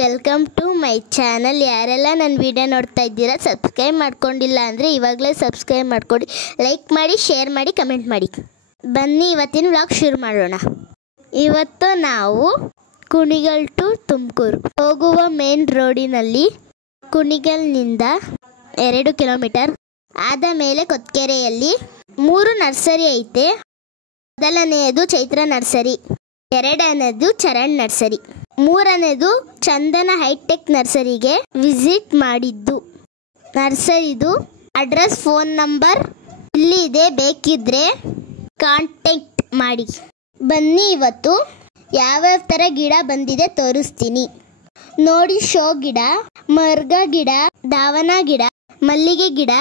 Welcome to my channel. ಯಾರೆಲ್ಲ ನನ್ನ video ನೋಡ್ತಾ ಇದ್ದೀರಾ, ಸಬ್ಸ್ಕ್ರೈಬ್ ಮಾಡ್ಕೊಂಡಿಲ್ಲ ಅಂದರೆ ಇವಾಗಲೇ ಸಬ್ಸ್ಕ್ರೈಬ್ ಮಾಡ್ಕೊಳ್ಳಿ, ಲೈಕ್ ಮಾಡಿ, ಶೇರ್ ಮಾಡಿ, ಕಮೆಂಟ್ ಮಾಡಿ. ಬನ್ನಿ ಇವತ್ತಿನ ವ್ಲಾಗ್ ಶುರು ಮಾಡೋಣ. ಇವತ್ತು ನಾವು ಕುಣಿಗಲ್ ಟು ತುಮಕೂರು ಹೋಗುವ ಮೇನ್ ರೋಡಿನಲ್ಲಿ ಕುಣಿಗಲ್ನಿಂದ 2 ಕಿಲೋಮೀಟರ್ ಆದ ಮೇಲೆ ಕೊತ್ಕೆರೆಯಲ್ಲಿ 3 ನರ್ಸರಿ ಐತೆ. ಮೊದಲನೆಯದು ಚೈತ್ರ ನರ್ಸರಿ, ಎರಡನೇದು ಚರಣ್ ನರ್ಸರಿ, ಮೂರನೇದು ಚಂದನ ಹೈಟೆಕ್ ನರ್ಸರಿಗೆ ವಿಸಿಟ್ ಮಾಡಿದ್ದು. ನರ್ಸರಿದು ಅಡ್ರೆಸ್, ಫೋನ್ ನಂಬರ್ ಇಲ್ಲಿ ಇದೆ, ಬೇಕಿದ್ರೆ ಕಾಂಟ್ಯಾಕ್ಟ್ ಮಾಡಿ. ಬನ್ನಿ ಇವತ್ತು ಯಾವ್ಯಾವ ಥರ ಗಿಡ ಬಂದಿದೆ ತೋರಿಸ್ತೀನಿ ನೋಡಿ. ಶೋ ಗಿಡ, ಮರ್ಗ ಗಿಡ, ದಾವನ ಗಿಡ, ಮಲ್ಲಿಗೆ ಗಿಡ,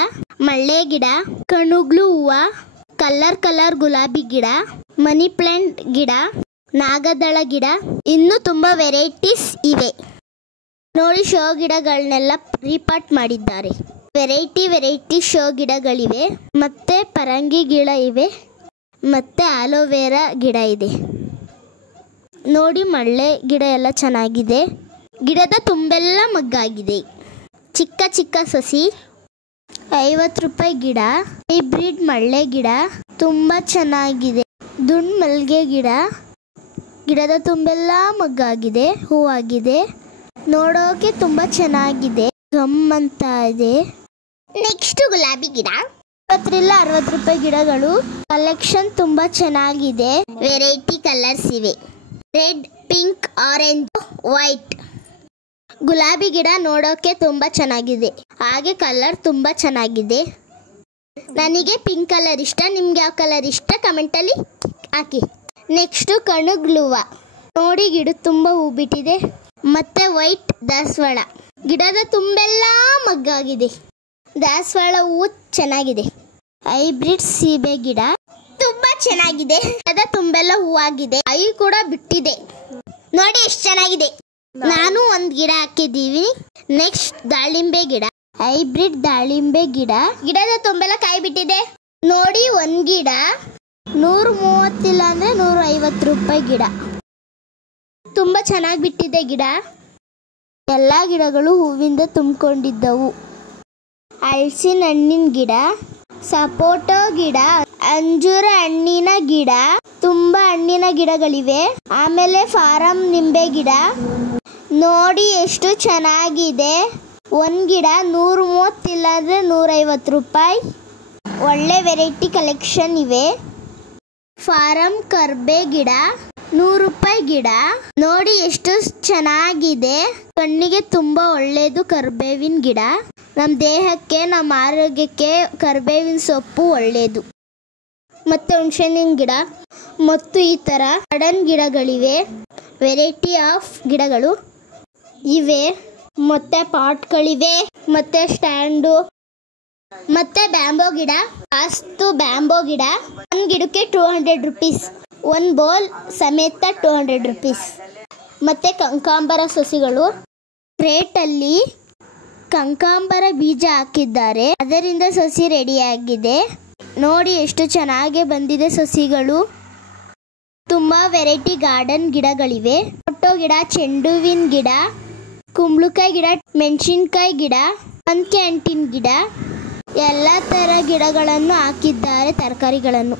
ಮಳ್ಳೆ ಗಿಡ, ಕಣುಗ್ಲು ಹೂವು, ಕಲರ್ ಗುಲಾಬಿ ಗಿಡ, ಮನಿ ಪ್ಲಾಂಟ್ ಗಿಡ, ನಾಗದಳ ಗಿಡ, ಇನ್ನೂ ತುಂಬ ವೆರೈಟೀಸ್ ಇವೆ ನೋಡಿ. ಶೋ ಗಿಡಗಳನ್ನೆಲ್ಲ ರೀಪಾಟ್ ಮಾಡಿದ್ದಾರೆ. ವೆರೈಟಿ ಶೋ ಗಿಡಗಳಿವೆ, ಮತ್ತೆ ಪರಂಗಿ ಗಿಡ ಇವೆ, ಮತ್ತೆ ಆಲೋವೆರಾ ಗಿಡ ಇದೆ ನೋಡಿ. ಮಳ್ಳೆ ಗಿಡ ಎಲ್ಲ ಚೆನ್ನಾಗಿದೆ. ಗಿಡದ ತುಂಬೆಲ್ಲ ಮಗ್ಗಾಗಿದೆ. ಚಿಕ್ಕ ಸಸಿ 50 ರೂಪಾಯಿ ಗಿಡ. ಹೈಬ್ರಿಡ್ ಮಳ್ಳೆ ಗಿಡ ತುಂಬ ಚೆನ್ನಾಗಿದೆ. ದುಂಡು ಮಲ್ಲಿಗೆ ಗಿಡ, ಗಿಡದ ತುಂಬೆಲ್ಲ ಮಗ್ಗಾಗಿದೆ, ಹೂವಾಗಿದೆ, ನೋಡೋಕೆ ತುಂಬ ಚೆನ್ನಾಗಿದೆ, ಗಮ್ ಅಂತ ಇದೆ. ನೆಕ್ಸ್ಟ್ ಗುಲಾಬಿ ಗಿಡ 50 ರೂಪಾಯಿ ಗಿಡಗಳು. ಕಲೆಕ್ಷನ್ ತುಂಬ ಚೆನ್ನಾಗಿದೆ. ವೆರೈಟಿ ಕಲರ್ಸ್ ಇವೆ, ರೆಡ್, ಪಿಂಕ್, ಆರೆಂಜ್, ವೈಟ್. ಗುಲಾಬಿ ಗಿಡ ನೋಡೋಕೆ ತುಂಬ ಚೆನ್ನಾಗಿದೆ, ಹಾಗೆ ಕಲರ್ ತುಂಬ ಚೆನ್ನಾಗಿದೆ. ನನಗೆ ಪಿಂಕ್ ಕಲರ್ ಇಷ್ಟ, ನಿಮ್ಗೆ ಯಾವ ಕಲರ್ ಇಷ್ಟ ಕಮೆಂಟಲ್ಲಿ ಹಾಕಿ. ನೆಕ್ಸ್ಟು ಕಣುಗ್ಲುವ ನೋಡಿ, ಗಿಡ ತುಂಬ ಹೂ ಬಿಟ್ಟಿದೆ. ಮತ್ತೆ ವೈಟ್ ದಾಸವಾಳ, ಗಿಡದ ತುಂಬೆಲ್ಲ ಮಗ್ಗಾಗಿದೆ. ದಾಸವಾಳ ಹೂ ಚೆನ್ನಾಗಿದೆ. ಹೈಬ್ರಿಡ್ ಸೀಬೆ ಗಿಡ ತುಂಬ ಚೆನ್ನಾಗಿದೆ. ಗಿಡದ ತುಂಬೆಲ್ಲ ಹೂವಾಗಿದೆ, ಐ ಕೂಡ ಬಿಟ್ಟಿದೆ ನೋಡಿ, ಎಷ್ಟು ಚೆನ್ನಾಗಿದೆ. ನಾನು ಒಂದು ಗಿಡ ಹಾಕಿದ್ದೀವಿ. ನೆಕ್ಸ್ಟ್ ದಾಳಿಂಬೆ ಗಿಡ, ಹೈಬ್ರಿಡ್ ದಾಳಿಂಬೆ ಗಿಡ, ಗಿಡದ ತುಂಬೆಲ್ಲ ಕಾಯಿ ಬಿಟ್ಟಿದೆ ನೋಡಿ. ಒಂದು ಗಿಡ 130 ಇಲ್ಲ ಅಂದರೆ 150 ರೂಪಾಯಿ ಗಿಡ. ತುಂಬ ಚೆನ್ನಾಗಿ ಬಿಟ್ಟಿದೆ ಗಿಡ. ಎಲ್ಲ ಗಿಡಗಳು ಹೂವಿಂದ ತುಂಬಿಕೊಂಡಿದ್ದವು. ಹಲಸಿನ ಹಣ್ಣಿನ ಗಿಡ, ಸಪೋಟೊ ಗಿಡ, ಅಂಜೂರ ಹಣ್ಣಿನ ಗಿಡ, ತುಂಬ ಹಣ್ಣಿನ ಗಿಡಗಳಿವೆ. ಆಮೇಲೆ ಫಾರಂ ನಿಂಬೆ ಗಿಡ ನೋಡಿ, ಎಷ್ಟು ಚೆನ್ನಾಗಿದೆ. ಒಂದು ಗಿಡ 130 ಇಲ್ಲ ಅಂದರೆ 150 ರೂಪಾಯಿ. ಒಳ್ಳೆ ವೆರೈಟಿ ಕಲೆಕ್ಷನ್ ಇವೆ. ಫಾರಂ ಕರ್ಬೆ ಗಿಡ 100 ರೂಪಾಯಿ ಗಿಡ ನೋಡಿ, ಎಷ್ಟು ಚೆನ್ನಾಗಿದೆ. ಕಣ್ಣಿಗೆ ತುಂಬ ಒಳ್ಳೆಯದು ಕರ್ಬೇವಿನ ಗಿಡ. ನಮ್ಮ ದೇಹಕ್ಕೆ, ನಮ್ಮ ಆರೋಗ್ಯಕ್ಕೆ ಕರ್ಬೇವಿನ ಸೊಪ್ಪು ಒಳ್ಳೆಯದು. ಮತ್ತು ಹುಣಸೆಹಣ್ಣಿನ ಗಿಡ ಮತ್ತು ಈ ಥರ ಗಾರ್ಡನ್ ಗಿಡಗಳಿವೆ. ವೆರೈಟಿ ಆಫ್ ಗಿಡಗಳು ಇವೆ. ಮತ್ತೆ ಪಾಟ್ಗಳಿವೆ, ಮತ್ತೆ ಸ್ಟ್ಯಾಂಡು, ಮತ್ತೆ ಬ್ಯಾಂಬೋ ಗಿಡ, ಅಷ್ಟು ಬ್ಯಾಂಬೋ ಗಿಡ. ಒಂದು ಗಿಡಕ್ಕೆ 200 ರೂಪೀಸ್, ಒಂದು ಬೋಲ್ ಸಮೇತ 200 ರೂಪೀಸ್. ಮತ್ತೆ ಕನಕಾಂಬರ ಸಸಿಗಳು ಕ್ರೇಟಲ್ಲಿ ಕನಕಾಂಬರ ಬೀಜ ಹಾಕಿದ್ದಾರೆ, ಅದರಿಂದ ಸಸಿ ರೆಡಿಯಾಗಿದೆ ನೋಡಿ, ಎಷ್ಟು ಚೆನ್ನಾಗಿ ಬಂದಿದೆ ಸಸಿಗಳು. ತುಂಬ ವೆರೈಟಿ ಗಾರ್ಡನ್ ಗಿಡಗಳಿವೆ. ಟೊಮೊಟೊ ಗಿಡ, ಚೆಂಡುವಿನ ಗಿಡ, ಕುಂಬಳಕಾಯಿ ಗಿಡ, ಮೆಣಸಿನ್ಕಾಯಿ ಗಿಡ, ಮಂಕೆ ಅಂಟಿನ ಗಿಡ, ಎಲ್ಲ ಥರ ಗಿಡಗಳನ್ನು ಹಾಕಿದ್ದಾರೆ, ತರಕಾರಿಗಳನ್ನು.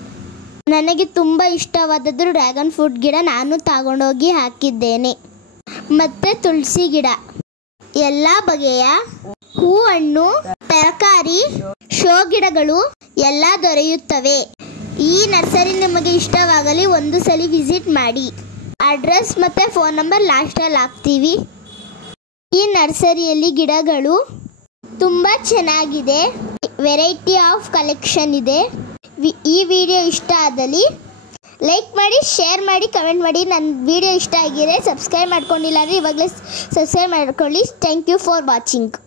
ನನಗೆ ತುಂಬ ಇಷ್ಟವಾದದ್ದು ಡ್ರ್ಯಾಗನ್ ಫ್ರೂಟ್ ಗಿಡ, ನಾನು ತಗೊಂಡೋಗಿ ಹಾಕಿದ್ದೇನೆ. ಮತ್ತು ತುಳಸಿ ಗಿಡ, ಎಲ್ಲ ಬಗೆಯ ಹೂ, ಹಣ್ಣು, ತರಕಾರಿ, ಶೋ ಗಿಡಗಳು ಎಲ್ಲ ದೊರೆಯುತ್ತವೆ. ಈ ನರ್ಸರಿ ನಿಮಗೆ ಇಷ್ಟವಾಗಲಿ ಒಂದು ಸಲ ವಿಸಿಟ್ ಮಾಡಿ. ಅಡ್ರೆಸ್ ಮತ್ತು ಫೋನ್ ನಂಬರ್ ಲಾಸ್ಟಲ್ಲಿ ಹಾಕ್ತೀವಿ. ಈ ನರ್ಸರಿಯಲ್ಲಿ ಗಿಡಗಳು ತುಂಬ ಚೆನ್ನಾಗಿದೆ. ವೆರೈಟಿ ಆಫ್ ಕಲೆಕ್ಷನ್ ಇದೆ. ಈ ವಿಡಿಯೋ ಇಷ್ಟ ಆದಲ್ಲಿ ಲೈಕ್ ಮಾಡಿ, ಶೇರ್ ಮಾಡಿ, ಕಮೆಂಟ್ ಮಾಡಿ. ನನ್ನ ವಿಡಿಯೋ ಇಷ್ಟ ಆಗಿದೆ, ಸಬ್ಸ್ಕ್ರೈಬ್ ಮಾಡ್ಕೊಂಡಿಲ್ಲ ಅಂದರೆ ಇವಾಗಲೇ ಸಬ್ಸ್ಕ್ರೈಬ್ ಮಾಡ್ಕೊಳ್ಳಿ. Thank you for watching.